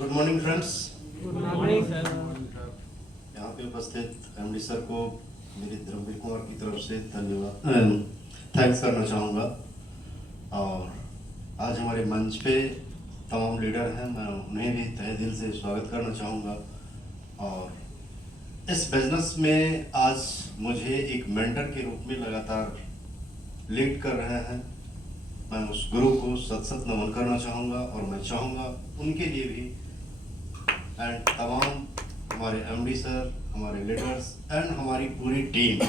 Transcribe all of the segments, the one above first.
Good morning friends. Good morning sir. यहाँ पे उपस्थित एमडी सर को मेरी धर्मवीर कुमार की तरफ से धन्यवाद थैंक्स करना चाहूँगा। और आज हमारे मंच पे तमाम लीडर हैं, मैं उन्हें भी तहे दिल से स्वागत करना चाहूँगा। और इस बिजनेस में आज मुझे एक मेंटर के रूप में लगातार लीड कर रहे हैं, मैं उस गुरु को सत सत नमन करना चाहूँगा। और मैं चाहूँगा उनके लिए भी एंड तमाम हमारे एमडी सर, हमारे लीडर्स एंड हमारी पूरी टीम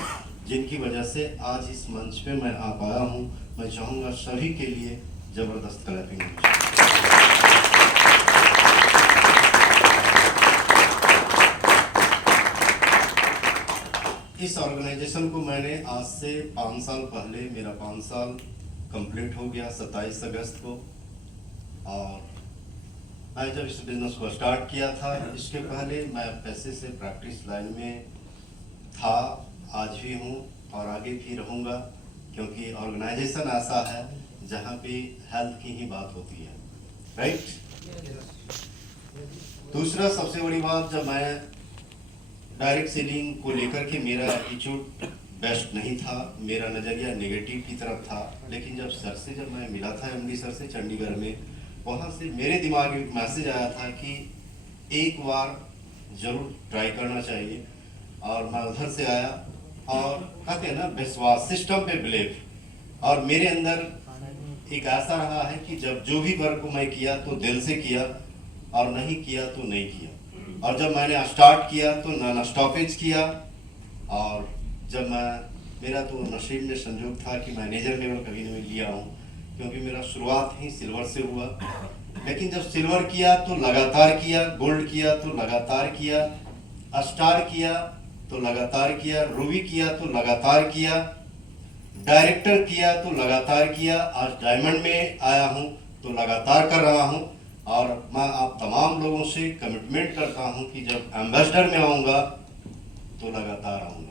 जिनकी वजह से आज इस मंच पे मैं आ पाया हूँ, मैं चाहूँगा सभी के लिए ज़बरदस्त क्लैपिंग। इस ऑर्गेनाइजेशन को मैंने आज से 5 साल पहले, मेरा 5 साल कंप्लीट हो गया 27 अगस्त को। और मैं जब इस बिजनेस को स्टार्ट किया था, इसके पहले मैं पैसे से प्रैक्टिस लाइन में था, आज भी हूँ और आगे भी रहूँगा, क्योंकि ऑर्गेनाइजेशन ऐसा है जहाँ पे हेल्थ की ही बात होती है, राइट। दूसरा सबसे बड़ी बात, जब मैं डायरेक्ट सेलिंग को लेकर के मेरा एटीट्यूड बेस्ट नहीं था, मेरा नज़रिया नेगेटिव की तरफ था। लेकिन जब सर से जब मैं मिला था एमडी सर से चंडीगढ़ में, वहाँ से मेरे दिमाग में एक मैसेज आया था कि एक बार ज़रूर ट्राई करना चाहिए। और मैं उधर से आया और कहते हैं ना, विश्वास, सिस्टम पे बिलीव। और मेरे अंदर एक ऐसा रहा है कि जब जो भी वर्क को मैं किया तो दिल से किया, और नहीं किया तो नहीं किया। और जब मैंने स्टार्ट किया तो नॉन स्टॉपेज किया। और जब मेरा तो नसीब में संजोग था कि मैनेजर लेवल कभी नहीं लिया हूँ, क्योंकि मेरा शुरुआत ही सिल्वर से हुआ। लेकिन जब सिल्वर किया तो लगातार किया, गोल्ड किया तो लगातार किया, स्टार किया तो लगातार किया, रूबी किया तो लगातार किया, डायरेक्टर किया तो लगातार किया, आज डायमंड में आया हूँ तो लगातार कर रहा हूँ। और मैं आप तमाम लोगों से कमिटमेंट करता हूँ कि जब एम्बेसडर में आऊँगा तो लगातार आऊँगा।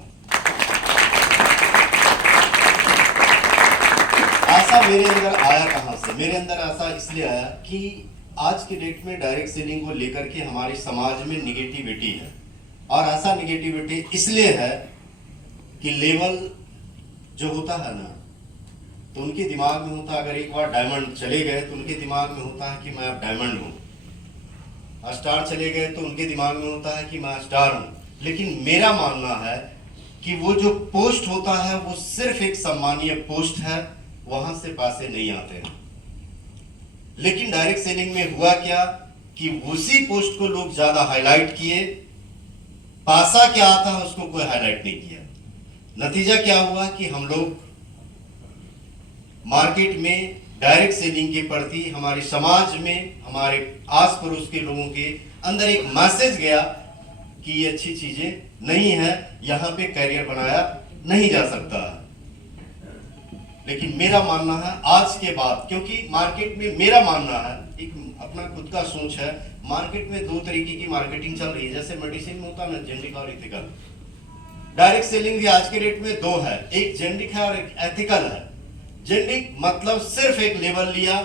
ऐसा मेरे अंदर आया कहाँ से? मेरे अंदर ऐसा इसलिए आया कि आज के डेट में डायरेक्ट सेलिंग को लेकर के हमारे समाज में निगेटिविटी है। और ऐसा निगेटिविटी इसलिए है कि लेवल जो होता है ना, तो उनके दिमाग में होता है, अगर एक बार डायमंड चले गए तो उनके दिमाग में होता है कि मैं अब डायमंड हूँ। स्टार चले गए तो उनके दिमाग में होता है कि मैं स्टार हूँ। लेकिन मेरा मानना है कि वो जो पोस्ट होता है वो सिर्फ एक सम्मानीय पोस्ट है, वहां से पैसे नहीं आते हैं। लेकिन डायरेक्ट सेलिंग में हुआ क्या कि उसी पोस्ट को लोग ज्यादा हाईलाइट किए, पैसा क्या आता है उसको कोई हाईलाइट नहीं किया। नतीजा क्या हुआ कि हम लोग मार्केट में डायरेक्ट सेलिंग के प्रति, हमारे समाज में, हमारे आस पड़ोस के लोगों के अंदर एक मैसेज गया कि ये अच्छी चीजें नहीं है, यहाँ पे करियर बनाया नहीं जा सकता है। लेकिन मेरा मानना है आज के बाद, क्योंकि मार्केट में मेरा मानना है, एक अपना खुद का सोच है, मार्केट में 2 तरीके की मार्केटिंग चल रही है। जैसे मेडिसिन में होता है ना, जेनरिक और एथिकल। डायरेक्ट सेलिंग भी आज के डेट में 2 है, एक जेनरिक है और एक एथिकल है। जेनरिक मतलब सिर्फ एक लेवल लिया,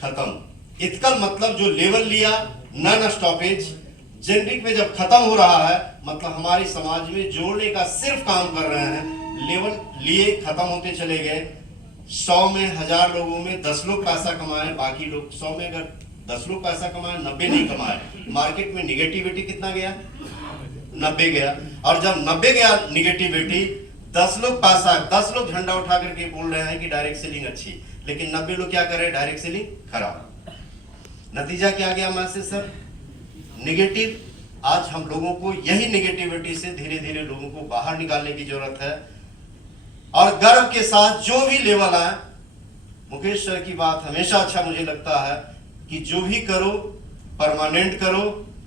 खत्म। एथिकल मतलब जो लेवल लिया, नॉन स्टॉपेज। जेनरिक में जब खत्म हो रहा है, मतलब हमारे समाज में जोड़ने का सिर्फ काम कर रहे हैं। लेवल लिए, खत्म होते चले गए। 100 में 1000 लोगों में 10 लोग पैसा कमाए, बाकी लोग 100 में अगर 10 लोग पैसा कमाए, 90 नहीं कमाए। मार्केट में निगेटिविटी कितना गया? 90 गया। और जब 90 गया निगेटिविटी, 10 लोग पैसा, 10 लोग झंडा उठा करके बोल रहे हैं कि डायरेक्ट सेलिंग अच्छी, लेकिन 90 लोग क्या कर रहे हैं? डायरेक्ट सेलिंग खराब। नतीजा क्या गया मैसेज सर? निगेटिव। आज हम लोगों को यही निगेटिविटी से धीरे धीरे लोगों को बाहर निकालने की जरूरत है। और गर्व के साथ जो भी लेवल आए, मुकेश सर की बात हमेशा अच्छा मुझे लगता है कि जो भी करो परमानेंट करो,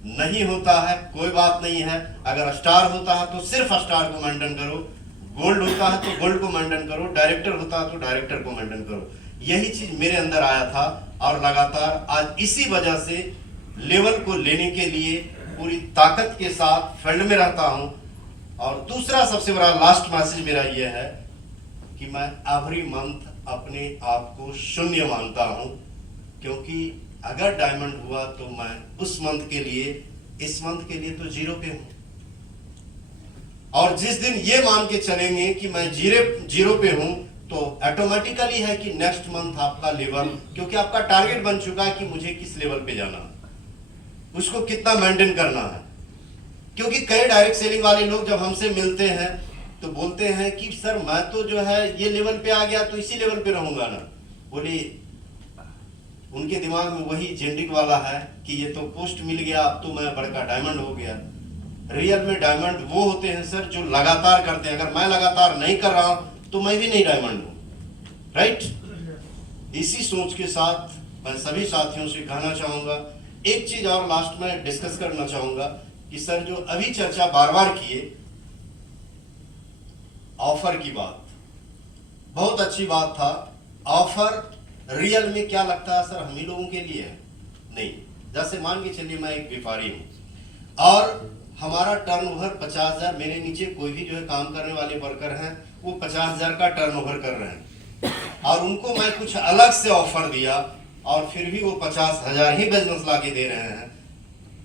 नहीं होता है कोई बात नहीं है। अगर स्टार होता है तो सिर्फ स्टार को मेंटेन करो, गोल्ड होता है तो गोल्ड को मेंटेन करो, डायरेक्टर होता है तो डायरेक्टर को मेंटेन करो। यही चीज मेरे अंदर आया था और लगातार आज इसी वजह से लेवल को लेने के लिए पूरी ताकत के साथ फील्ड में रहता हूं। और दूसरा सबसे बड़ा लास्ट मैसेज मेरा यह है कि मैं एवरी मंथ अपने आप को शून्य मानता हूं, क्योंकि अगर डायमंड हुआ तो मैं उस मंथ के लिए, इस मंथ के लिए तो 0 पे हूं। और जिस दिन ये मान के चलेंगे कि मैं 0 पे हूं, तो ऑटोमेटिकली है कि नेक्स्ट मंथ आपका लेवल, क्योंकि आपका टारगेट बन चुका है कि मुझे किस लेवल पे जाना है, उसको कितना मेंटेन करना है। क्योंकि कई डायरेक्ट सेलिंग वाले लोग जब हमसे मिलते हैं तो बोलते हैं कि सर मैं तो जो है ये लेवल पे आ गया तो इसी लेवल पे रहूंगा ना। बोले उनके दिमाग में वही जेनरिक वाला है कि ये तो पोस्ट मिल गया, अब तो मैं बड़का डायमंड हो गया। रियल में डायमंड वो होते हैं सर जो लगातार करते हैं। अगर मैं लगातार नहीं कर रहा हूं तो मैं भी नहीं डायमंड हूं, राइट। इसी सोच के साथ मैं सभी साथियों से कहना चाहूंगा, एक चीज और लास्ट में डिस्कस करना चाहूंगा कि सर जो अभी चर्चा बार बार किए ऑफर की बात, बहुत अच्छी बात था। ऑफर रियल में क्या लगता है सर हम ही लोगों के लिए है? नहीं। जैसे मान के चलिए मैं एक व्यापारी हूं और हमारा टर्नओवर 50,000, मेरे नीचे कोई भी जो है काम करने वाले वर्कर हैं वो 50,000 का टर्नओवर कर रहे हैं और उनको मैं कुछ अलग से ऑफर दिया और फिर भी वो 50,000 ही बिजनेस लाके दे रहे हैं,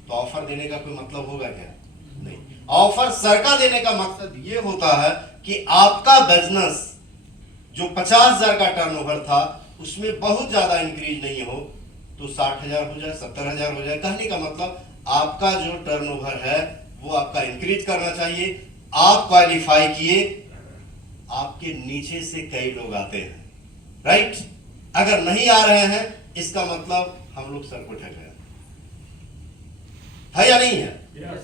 तो ऑफर देने का कोई मतलब होगा क्या? नहीं। ऑफर सर का देने का मकसद ये होता है कि आपका बिजनेस जो 50,000 का टर्नओवर था उसमें बहुत ज्यादा इंक्रीज नहीं हो, तो 60,000 हो जाए, 70,000 हो जाए। कहने का मतलब आपका जो टर्नओवर है वो आपका इंक्रीज करना चाहिए। आप क्वालिफाई किए, आपके नीचे से कई लोग आते हैं, राइट। अगर नहीं आ रहे हैं इसका मतलब हम लोग सर को ठग रहे हैं, है या नहीं है?